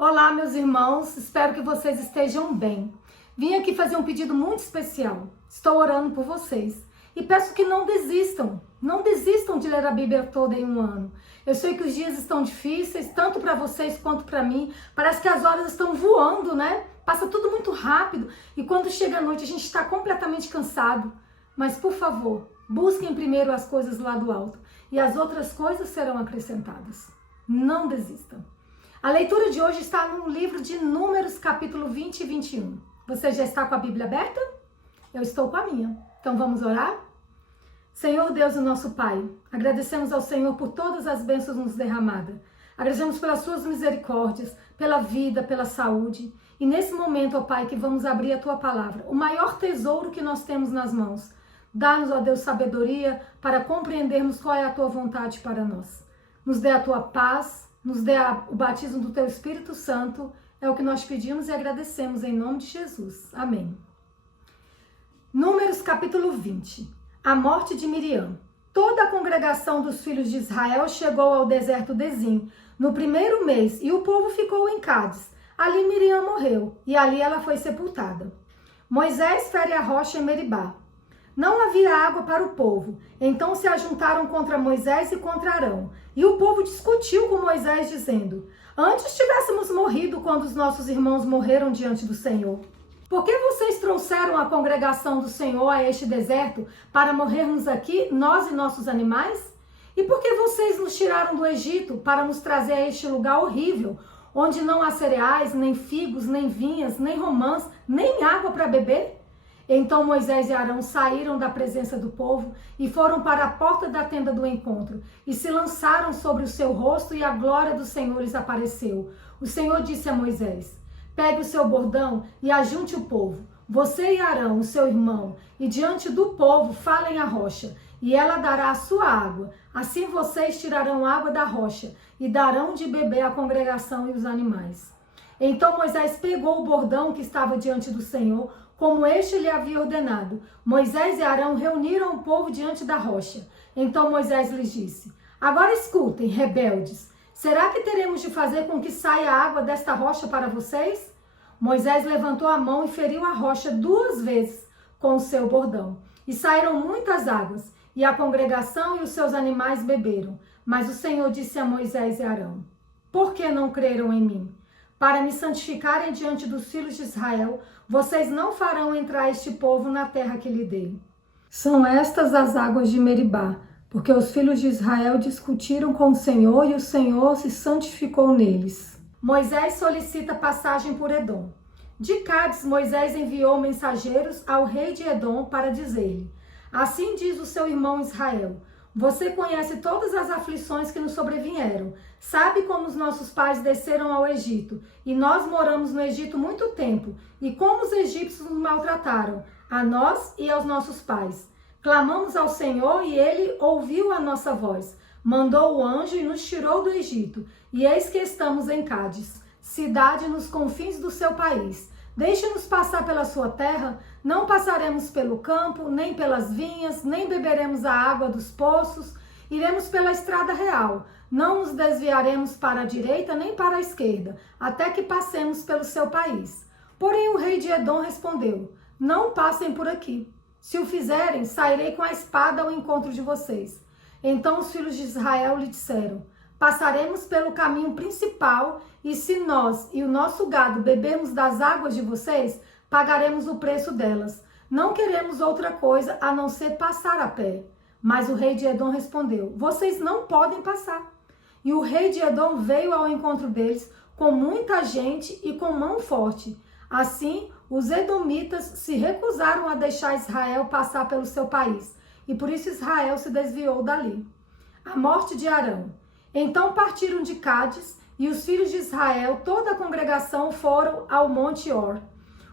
Olá, meus irmãos, espero que vocês estejam bem. Vim aqui fazer um pedido muito especial. Estou orando por vocês e peço que não desistam de ler a Bíblia toda em um ano. Eu sei que os dias estão difíceis, tanto para vocês quanto para mim. Parece que as horas estão voando, né? Passa tudo muito rápido e quando chega a noite a gente está completamente cansado. Mas, por favor, busquem primeiro as coisas lá do alto e as outras coisas serão acrescentadas. Não desistam. A leitura de hoje está no livro de Números, capítulo 20 e 21. Você já está com a Bíblia aberta? Eu estou com a minha. Então vamos orar? Senhor Deus e nosso Pai, agradecemos ao Senhor por todas as bênçãos nos derramadas. Agradecemos pelas suas misericórdias, pela vida, pela saúde. E nesse momento, ó Pai, que vamos abrir a Tua palavra, o maior tesouro que nós temos nas mãos. Dá-nos, ó Deus, sabedoria para compreendermos qual é a Tua vontade para nós. Nos dê a Tua paz, nos dê o batismo do Teu Espírito Santo. É o que nós pedimos e agradecemos em nome de Jesus. Amém. Números capítulo 20. A morte de Miriam. Toda a congregação dos filhos de Israel chegou ao deserto de Zim no primeiro mês e o povo ficou em Cádiz. Ali Miriam morreu e ali ela foi sepultada. Moisés fere a rocha em Meribá. Não havia água para o povo, então se ajuntaram contra Moisés e contra Arão. E o povo discutiu com Moisés, dizendo: antes tivéssemos morrido quando os nossos irmãos morreram diante do Senhor. Por que vocês trouxeram a congregação do Senhor a este deserto para morrermos aqui, nós e nossos animais? E por que vocês nos tiraram do Egito para nos trazer a este lugar horrível, onde não há cereais, nem figos, nem vinhas, nem romãs, nem água para beber? Então Moisés e Arão saíram da presença do povo e foram para a porta da tenda do encontro e se lançaram sobre o seu rosto e a glória do Senhor lhes apareceu. O Senhor disse a Moisés: pegue o seu bordão e ajunte o povo, você e Arão, o seu irmão, e diante do povo falem a rocha, e ela dará a sua água. Assim vocês tirarão água da rocha e darão de beber à congregação e os animais. Então Moisés pegou o bordão que estava diante do Senhor, como este lhe havia ordenado. Moisés e Arão reuniram o povo diante da rocha. Então Moisés lhes disse: agora escutem, rebeldes, será que teremos de fazer com que saia água desta rocha para vocês? Moisés levantou a mão e feriu a rocha 2 vezes com o seu bordão. E saíram muitas águas, e a congregação e os seus animais beberam. Mas o Senhor disse a Moisés e Arão: por que não creram em mim? Para me santificarem diante dos filhos de Israel, vocês não farão entrar este povo na terra que lhe dei. São estas as águas de Meribá, porque os filhos de Israel discutiram com o Senhor e o Senhor se santificou neles. Moisés solicita passagem por Edom. De Cádiz, Moisés enviou mensageiros ao rei de Edom para dizer-lhe: assim diz o seu irmão Israel: você conhece todas as aflições que nos sobrevieram. Sabe como os nossos pais desceram ao Egito, e nós moramos no Egito muito tempo, e como os egípcios nos maltrataram, a nós e aos nossos pais. Clamamos ao Senhor e ele ouviu a nossa voz. Mandou o anjo e nos tirou do Egito, e eis que estamos em Cádiz, cidade nos confins do seu país. Deixe-nos passar pela sua terra, não passaremos pelo campo, nem pelas vinhas, nem beberemos a água dos poços, iremos pela estrada real, não nos desviaremos para a direita nem para a esquerda, até que passemos pelo seu país. Porém o rei de Edom respondeu: não passem por aqui. Se o fizerem, sairei com a espada ao encontro de vocês. Então os filhos de Israel lhe disseram: passaremos pelo caminho principal, e se nós e o nosso gado bebermos das águas de vocês, pagaremos o preço delas. Não queremos outra coisa a não ser passar a pé. Mas o rei de Edom respondeu: vocês não podem passar. E o rei de Edom veio ao encontro deles com muita gente e com mão forte. Assim, os edomitas se recusaram a deixar Israel passar pelo seu país, e por isso Israel se desviou dali. A morte de Arão. Então partiram de Cádiz, e os filhos de Israel, toda a congregação, foram ao Monte Or.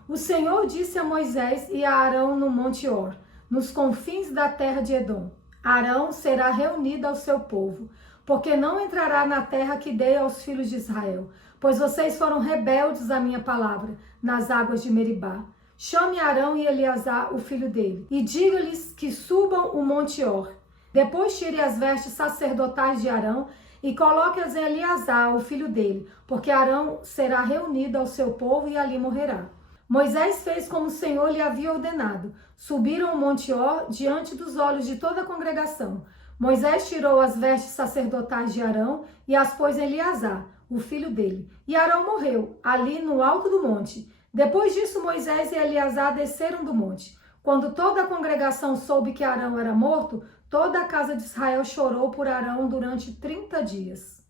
O Senhor disse a Moisés e a Arão no Monte Or, nos confins da terra de Edom: Arão será reunido ao seu povo, porque não entrará na terra que dei aos filhos de Israel, pois vocês foram rebeldes à minha palavra, nas águas de Meribá. Chame Arão e Eleazar, o filho dele, e diga-lhes que subam o Monte Or. Depois tire as vestes sacerdotais de Arão e coloque-as em Eleazar, o filho dele, porque Arão será reunido ao seu povo e ali morrerá. Moisés fez como o Senhor lhe havia ordenado. Subiram o monte Or diante dos olhos de toda a congregação. Moisés tirou as vestes sacerdotais de Arão e as pôs em Eleazar, o filho dele. E Arão morreu, ali no alto do monte. Depois disso, Moisés e Eleazar desceram do monte. Quando toda a congregação soube que Arão era morto, toda a casa de Israel chorou por Arão durante 30 dias.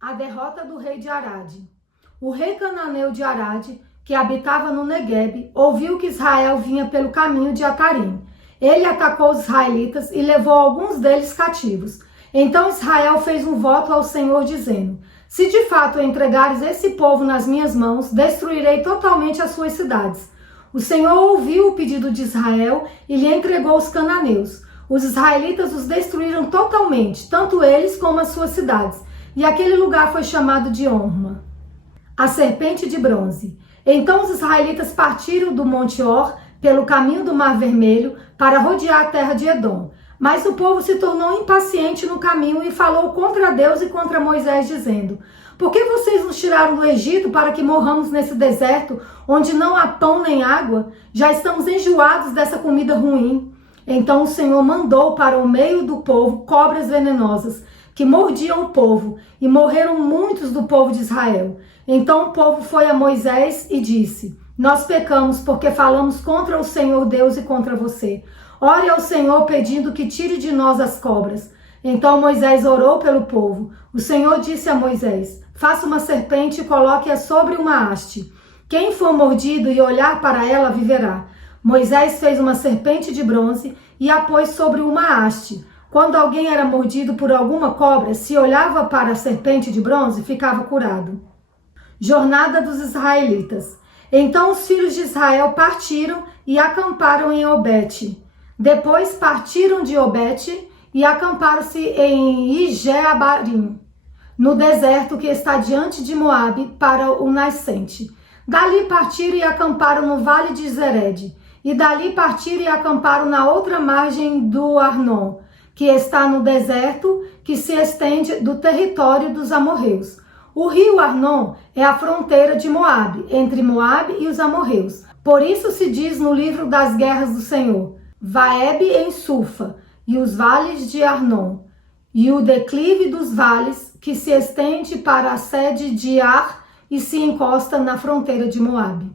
A derrota do rei de Arade. O rei cananeu de Arade, que habitava no Neguebe, ouviu que Israel vinha pelo caminho de Atarim. Ele atacou os israelitas e levou alguns deles cativos. Então Israel fez um voto ao Senhor, dizendo: se de fato entregares esse povo nas minhas mãos, destruirei totalmente as suas cidades. O Senhor ouviu o pedido de Israel e lhe entregou os cananeus. Os israelitas os destruíram totalmente, tanto eles como as suas cidades. E aquele lugar foi chamado de Horma. A serpente de bronze. Então os israelitas partiram do Monte Or pelo caminho do Mar Vermelho para rodear a terra de Edom. Mas o povo se tornou impaciente no caminho e falou contra Deus e contra Moisés, dizendo: por que vocês nos tiraram do Egito para que morramos nesse deserto, onde não há pão nem água? Já estamos enjoados dessa comida ruim. Então o Senhor mandou para o meio do povo cobras venenosas, que mordiam o povo, e morreram muitos do povo de Israel. Então o povo foi a Moisés e disse: nós pecamos porque falamos contra o Senhor Deus e contra você. Ore ao Senhor pedindo que tire de nós as cobras. Então Moisés orou pelo povo. O Senhor disse a Moisés: faça uma serpente e coloque-a sobre uma haste. Quem for mordido e olhar para ela viverá. Moisés fez uma serpente de bronze e a pôs sobre uma haste. Quando alguém era mordido por alguma cobra, se olhava para a serpente de bronze, ficava curado. Jornada dos israelitas. Então os filhos de Israel partiram e acamparam em Obete. Depois partiram de Obete e acamparam-se em Ijeabarim, no deserto que está diante de Moabe, para o nascente. Dali partiram e acamparam no vale de Zered. E dali partiram e acamparam na outra margem do Arnon, que está no deserto, que se estende do território dos amorreus. O rio Arnon é a fronteira de Moabe, entre Moabe e os amorreus. Por isso se diz no livro das guerras do Senhor: Vaeb em Sufa, e os vales de Arnon, e o declive dos vales, que se estende para a sede de Ar e se encosta na fronteira de Moabe.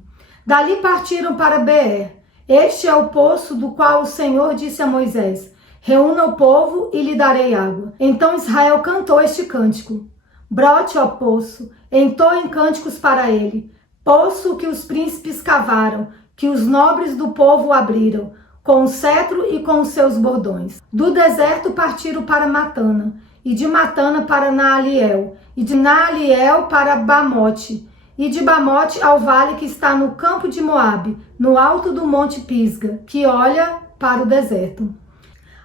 Dali partiram para Beer. Este é o poço do qual o Senhor disse a Moisés: reúna o povo e lhe darei água. Então Israel cantou este cântico: brote, ó poço, entoem cânticos para ele. Poço que os príncipes cavaram, que os nobres do povo abriram, com o cetro e com os seus bordões. Do deserto partiram para Matana, e de Matana para Naaliel, e de Naaliel para Bamote, e de Bamote ao vale que está no campo de Moabe, no alto do monte Pisga, que olha para o deserto.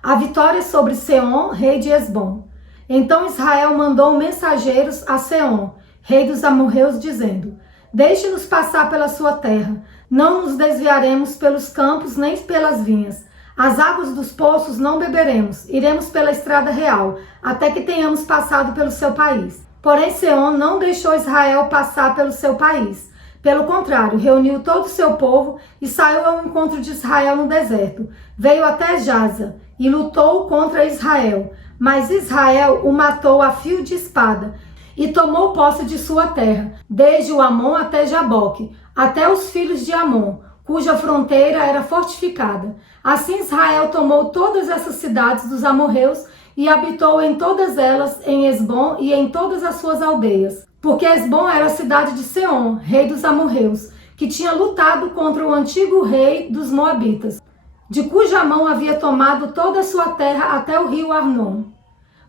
A vitória sobre Seom, rei de Hesbom. Então Israel mandou mensageiros a Seom, rei dos amorreus, dizendo: deixe-nos passar pela sua terra, não nos desviaremos pelos campos nem pelas vinhas. As águas dos poços não beberemos, iremos pela estrada real, até que tenhamos passado pelo seu país. Porém Seom não deixou Israel passar pelo seu país. Pelo contrário, reuniu todo o seu povo e saiu ao encontro de Israel no deserto. Veio até Jaza e lutou contra Israel. Mas Israel o matou a fio de espada e tomou posse de sua terra, desde o Amon até Jaboque, até os filhos de Amon, cuja fronteira era fortificada. Assim Israel tomou todas essas cidades dos amorreus e habitou em todas elas, em Hesbom e em todas as suas aldeias. Porque Hesbom era a cidade de Seom, rei dos amorreus, que tinha lutado contra o antigo rei dos moabitas, de cuja mão havia tomado toda a sua terra até o rio Arnon.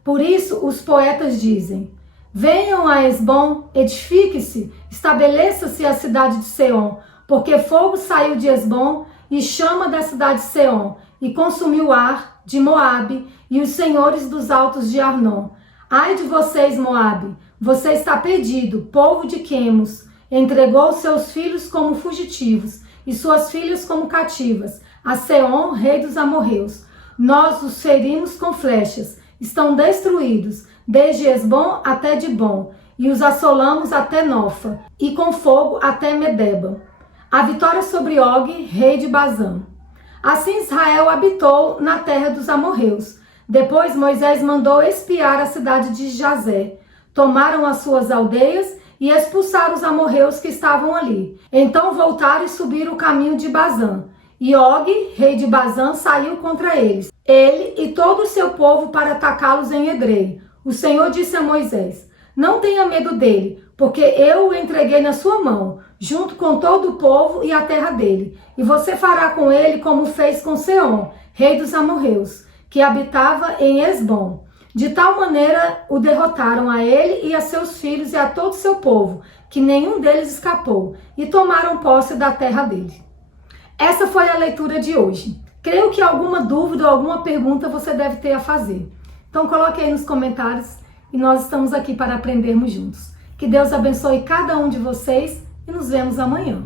Por isso os poetas dizem: venham a Hesbom, edifique-se, estabeleça-se a cidade de Seom, porque fogo saiu de Hesbom e chama da cidade de Seom, e consumiu Ar de Moabe e os senhores dos altos de Arnon. Ai de vocês, Moabe, você está perdido, povo de Quemos, entregou seus filhos como fugitivos e suas filhas como cativas, a Seom, rei dos amorreus. Nós os ferimos com flechas, estão destruídos, desde Esbom até Dibom, e os assolamos até Nofa, e com fogo até Medeba. A vitória sobre Og, rei de Bazã. Assim Israel habitou na terra dos amorreus. Depois Moisés mandou espiar a cidade de Jazé. Tomaram as suas aldeias e expulsaram os amorreus que estavam ali. Então voltaram e subiram o caminho de Bazã. E Og, rei de Bazã, saiu contra eles, ele e todo o seu povo, para atacá-los em Edrei. O Senhor disse a Moisés: não tenha medo dele, porque eu o entreguei na sua mão, junto com todo o povo e a terra dele. E você fará com ele como fez com Seom, rei dos amorreus, que habitava em Esbom. De tal maneira o derrotaram a ele e a seus filhos e a todo o seu povo, que nenhum deles escapou, e tomaram posse da terra dele. Essa foi a leitura de hoje. Creio que alguma dúvida ou alguma pergunta você deve ter a fazer. Então coloque aí nos comentários e nós estamos aqui para aprendermos juntos. Que Deus abençoe cada um de vocês e nos vemos amanhã.